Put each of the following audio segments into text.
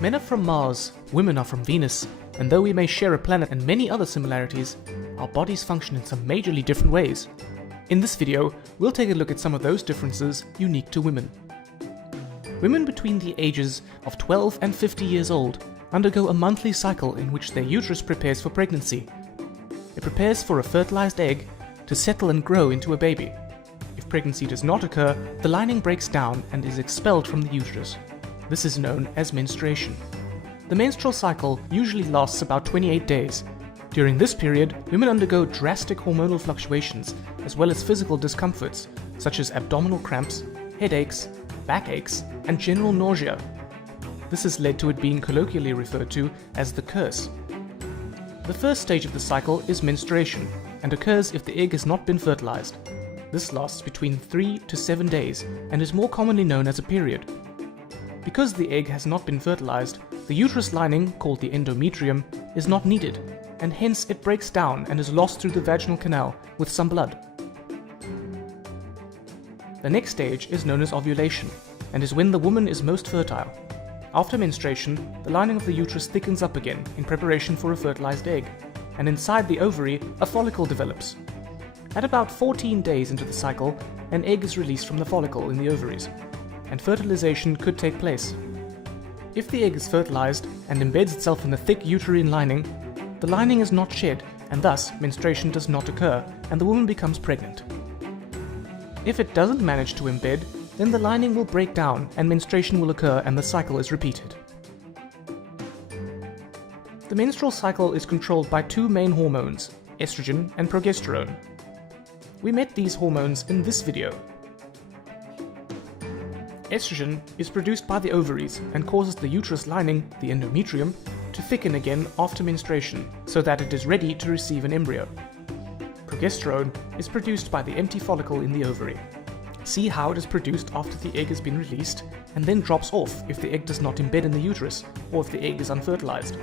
Men are from Mars, women are from Venus, and though we may share a planet and many other similarities, our bodies function in some majorly different ways. In this video, we'll take a look at some of those differences unique to women. Women between the ages of 12 and 50 years old undergo a monthly cycle in which their uterus prepares for pregnancy. It prepares for a fertilized egg to settle and grow into a baby. If pregnancy does not occur, the lining breaks down and is expelled from the uterus. This is known as menstruation. The menstrual cycle usually lasts about 28 days. During this period, women undergo drastic hormonal fluctuations as well as physical discomforts such as abdominal cramps, headaches, backaches, and general nausea. This has led to it being colloquially referred to as the curse. The first stage of the cycle is menstruation and occurs if the egg has not been fertilized. This lasts between 3 to 7 days and is more commonly known as a period. Because the egg has not been fertilized, the uterus lining, called the endometrium, is not needed, and hence it breaks down and is lost through the vaginal canal with some blood. The next stage is known as ovulation, and is when the woman is most fertile. After menstruation, the lining of the uterus thickens up again in preparation for a fertilized egg, and inside the ovary, a follicle develops. At about 14 days into the cycle, an egg is released from the follicle in the ovaries, and fertilization could take place. If the egg is fertilized and embeds itself in the thick uterine lining, the lining is not shed, and thus menstruation does not occur, and the woman becomes pregnant. If it doesn't manage to embed, then the lining will break down and menstruation will occur and the cycle is repeated. The menstrual cycle is controlled by two main hormones, estrogen and progesterone. We met these hormones in this video. Estrogen is produced by the ovaries and causes the uterus lining, the endometrium, to thicken again after menstruation so that it is ready to receive an embryo. Progesterone is produced by the empty follicle in the ovary. See how it is produced after the egg has been released and then drops off if the egg does not embed in the uterus or if the egg is unfertilized.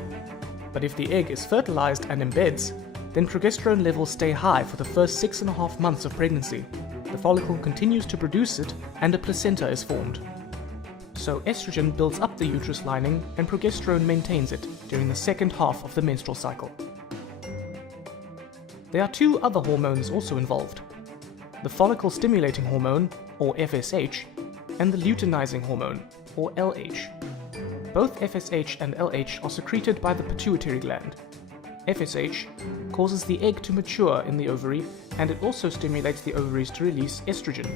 But if the egg is fertilized and embeds, then progesterone levels stay high for the first 6.5 months of pregnancy. The follicle continues to produce it and a placenta is formed. So estrogen builds up the uterus lining and progesterone maintains it during the second half of the menstrual cycle. There are two other hormones also involved: the follicle stimulating hormone, or FSH, and the luteinizing hormone, or LH. Both FSH and LH are secreted by the pituitary gland. FSH causes the egg to mature in the ovary, and it also stimulates the ovaries to release estrogen.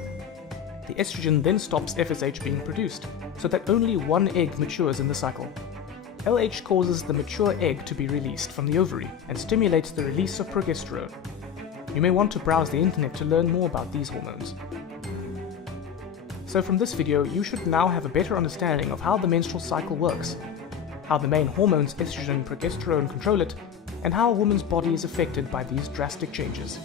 The estrogen then stops FSH being produced, so that only one egg matures in the cycle. LH causes the mature egg to be released from the ovary and stimulates the release of progesterone. You may want to browse the internet to learn more about these hormones. So from this video, you should now have a better understanding of how the menstrual cycle works, how the main hormones estrogen and progesterone control it, and how a woman's body is affected by these drastic changes.